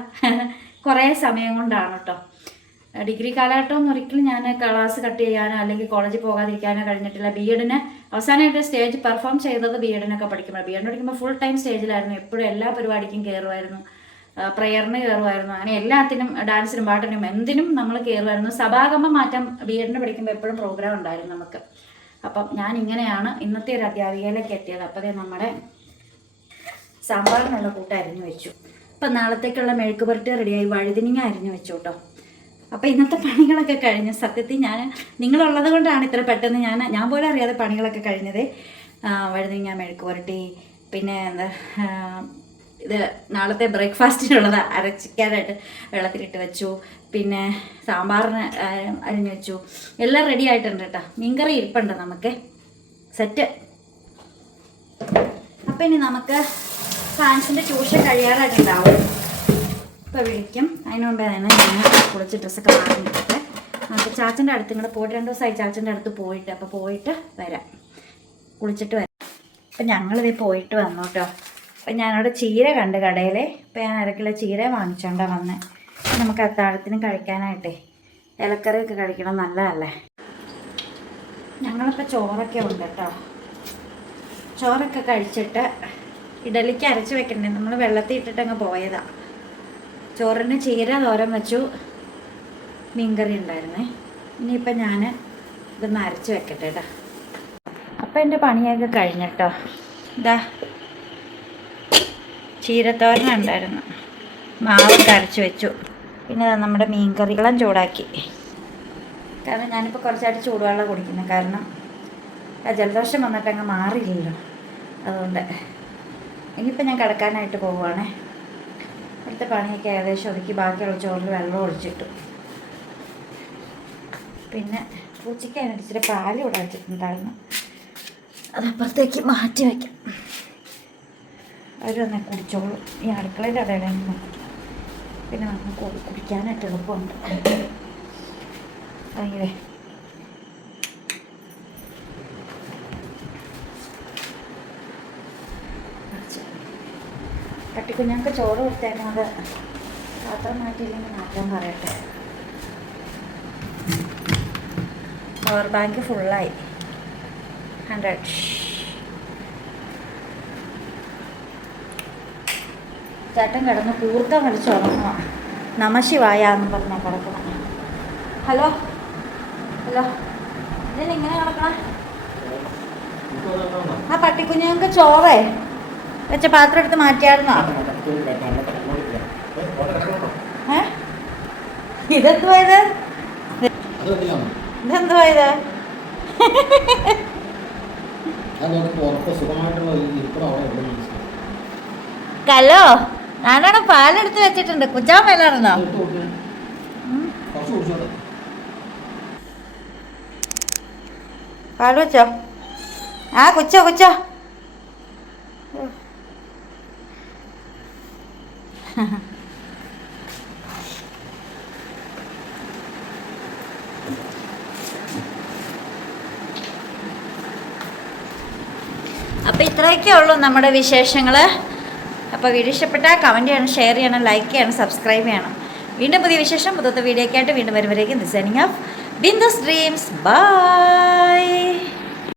കുറേ സമയം കൊണ്ടാണ് കേട്ടോ. ഡിഗ്രി കാലഘട്ടമൊന്നും ഒരിക്കലും ഞാൻ ക്ലാസ് കട്ട് ചെയ്യാനോ അല്ലെങ്കിൽ കോളേജിൽ പോകാതിരിക്കാനോ കഴിഞ്ഞിട്ടില്ല. BEdന് അവസാനമായിട്ട് സ്റ്റേജ് പെർഫോം ചെയ്തത് BEdനൊക്കെ പഠിക്കുമ്പോൾ. BEdന് പഠിക്കുമ്പോൾ ഫുൾ ടൈം സ്റ്റേജിലായിരുന്നു. എപ്പോഴും എല്ലാ പരിപാടിക്കും കയറുമായിരുന്നു, പ്രയറിന് കയറുമായിരുന്നു, അങ്ങനെ എല്ലാത്തിനും, ഡാൻസിനും പാട്ടിനും എന്തിനും നമ്മൾ കയറുമായിരുന്നു. സഭാഗമം മാറ്റം BEdന് പഠിക്കുമ്പോൾ എപ്പോഴും പ്രോഗ്രാം ഉണ്ടായിരുന്നു നമുക്ക്. അപ്പം ഞാൻ ഇങ്ങനെയാണ് ഇന്നത്തെ ഒരു അധ്യാപികയിലേക്ക് എത്തിയത്. അപ്പോൾ നമ്മുടെ സാമ്പാറിനുള്ള കൂട്ട് അരിഞ്ഞു വെച്ചു. അപ്പം നാളത്തേക്കുള്ള മെഴുക്ക് പുരട്ടി റെഡിയായി. വഴുതിനിങ്ങ അരിഞ്ഞു വെച്ചു കേട്ടോ. അപ്പോൾ ഇന്നത്തെ പണികളൊക്കെ കഴിഞ്ഞ്, സത്യത്തിൽ ഞാൻ നിങ്ങളുള്ളത് കൊണ്ടാണ് ഇത്ര പെട്ടെന്ന് ഞാൻ പോലും അറിയാതെ പണികളൊക്കെ കഴിഞ്ഞത്. വഴുതിനിങ്ങ മെഴുക്ക് പുരട്ടി, പിന്നെ എന്താ ഇത് നാളത്തെ ബ്രേക്ക്ഫാസ്റ്റിനുള്ളത് അരച്ചിക്കാനായിട്ട് വെള്ളത്തിലിട്ട് വെച്ചു. പിന്നെ സാമ്പാറിന് അരിഞ്ഞു വെച്ചു. എല്ലാം റെഡി ആയിട്ടുണ്ട് കേട്ടോ. മീൻകറി ഇരിപ്പുണ്ട് നമുക്ക് സെറ്റ്. അപ്പം ഇനി നമുക്ക് ഫ്രാൻസിൻ്റെ ട്യൂഷൻ കഴിയാറായിട്ടുണ്ടാവും. ഇപ്പോൾ വിളിക്കും. അതിന് മുമ്പേ തന്നെ ഞാൻ കുളിച്ച് ഡ്രസ്സൊക്കെ വാങ്ങിയിട്ട് നമുക്ക് ചാച്ചൻ്റെ അടുത്ത് ഇങ്ങോട്ട് പോയിട്ട് 2 ദിവസമായി ചാച്ചൻ്റെ അടുത്ത് പോയിട്ട്. അപ്പോൾ പോയിട്ട് വരാം, കുളിച്ചിട്ട് വരാം. അപ്പം ഞങ്ങളിതേ പോയിട്ട് വന്നു കേട്ടോ. അപ്പം ഞാനവിടെ ചീര കണ്ട് കടയിൽ. അപ്പോൾ ഞാൻ 1 കിലോ ചീര വാങ്ങിച്ചോണ്ടാണ് വന്നത്. നമുക്ക് അത്താഴത്തിന് കഴിക്കാനായിട്ടേ ഇലക്കറിയൊക്കെ കഴിക്കണം, നല്ലതല്ലേ. ഞങ്ങളിപ്പോൾ ചോറൊക്കെ ഉണ്ട് കേട്ടോ. ചോറൊക്കെ കഴിച്ചിട്ട് ഇഡലിക്ക് അരച്ച് വെക്കണ്ടേ, നമ്മൾ വെള്ളത്തിൽ ഇട്ടിട്ട് അങ്ങ് പോയതാണ്. ചോറിന് ചീര തോരൻ വെച്ചു, മീൻകറി ഉണ്ടായിരുന്നേ. ഇനിയിപ്പോൾ ഞാൻ ഇതൊന്ന് അരച്ച് വെക്കട്ടെ കേട്ടോ. അപ്പം എൻ്റെ പണിയൊക്കെ കഴിഞ്ഞിട്ടോ. ഇതാ ചീരത്തോരൻ ഉണ്ടായിരുന്നു, മാവൊക്കെ അരച്ച് വെച്ചു. പിന്നെ നമ്മുടെ മീൻകറി വെള്ളം ചൂടാക്കി. കാരണം ഞാനിപ്പോൾ കുറച്ചായിട്ട് ചൂടുവെള്ളം കുടിക്കുന്നത്, കാരണം ജലദോഷം വന്നിട്ട് അങ്ങ് മാറിയില്ലല്ലോ. അതുകൊണ്ട് ഇനിയിപ്പോൾ ഞാൻ കിടക്കാനായിട്ട് പോവുകയാണേ. അടുത്ത പണിയൊക്കെ ഏകദേശം ഒതുക്കി ബാക്കിയുള്ള ചോറിൽ വെള്ളം ഒഴിച്ചിട്ടു. പിന്നെ പൂച്ചയ്ക്ക് അതിനനുസരിച്ച് പാല് ഇവിടെ വെച്ചിട്ടുണ്ടായിരുന്നു, അതപ്പുറത്തേക്ക് മാറ്റി വയ്ക്കാം. അവരൊന്നെ കുടിച്ചോളും. ഈ അടുക്കളയുടെ ഇടയിൽ പിന്നെ നമുക്ക് കുടിക്കാനായിട്ട് എളുപ്പമുണ്ട്. ഭയങ്കര പട്ടിക്കുഞ്ഞങ്ങൾക്ക് ചോറ് കൊടുത്തേക്കുന്നത് പാത്രം മാറ്റിയില്ലെങ്കിൽ മാറ്റാൻ പറയട്ടെ. പവർ ബാങ്ക് ഫുള്ളായി, 100. ചേട്ടൻ കിടന്ന് കൂർക്കം കളിച്ച് ഉറങ്ങുക. നമശിവായ എന്ന് പറഞ്ഞാൽ കിടക്കണം. ഹലോ ഹലോ ഇതിന് ഇങ്ങനെ കിടക്കണം. ആ പട്ടിക്കുഞ്ഞുങ്ങൾക്ക് ചോറേ വെച്ച പാത്രം എടുത്ത് മാറ്റിയായിരുന്നോ? ഇതെന്തുവാ ഇത്? ഇതെന്തുവാ ഇത്? കലോ ഞാനാണ് പാലെടുത്ത് വെച്ചിട്ടുണ്ട്. കുച്ചാൻ മേലായിരുന്നോ? പാല് വെച്ചോ? ആ കുച്ചോ കുച്ചോ. അപ്പോൾ ഇത്രയൊക്കെ ഉള്ളൂ നമ്മുടെ വിശേഷങ്ങൾ. അപ്പോൾ വീഡിയോ ഇഷ്ടപ്പെട്ടാൽ കമൻറ്റ് ചെയ്യണം, ഷെയർ ചെയ്യണം, ലൈക്ക് ചെയ്യണം, സബ്സ്ക്രൈബ് ചെയ്യണം. വീണ്ടും പുതിയ വിശേഷം പുതിയ വീഡിയോ ഒക്കെ ആയിട്ട് വീണ്ടും വരുമ്പോഴേക്കും this signing off Bindu's dreams. By.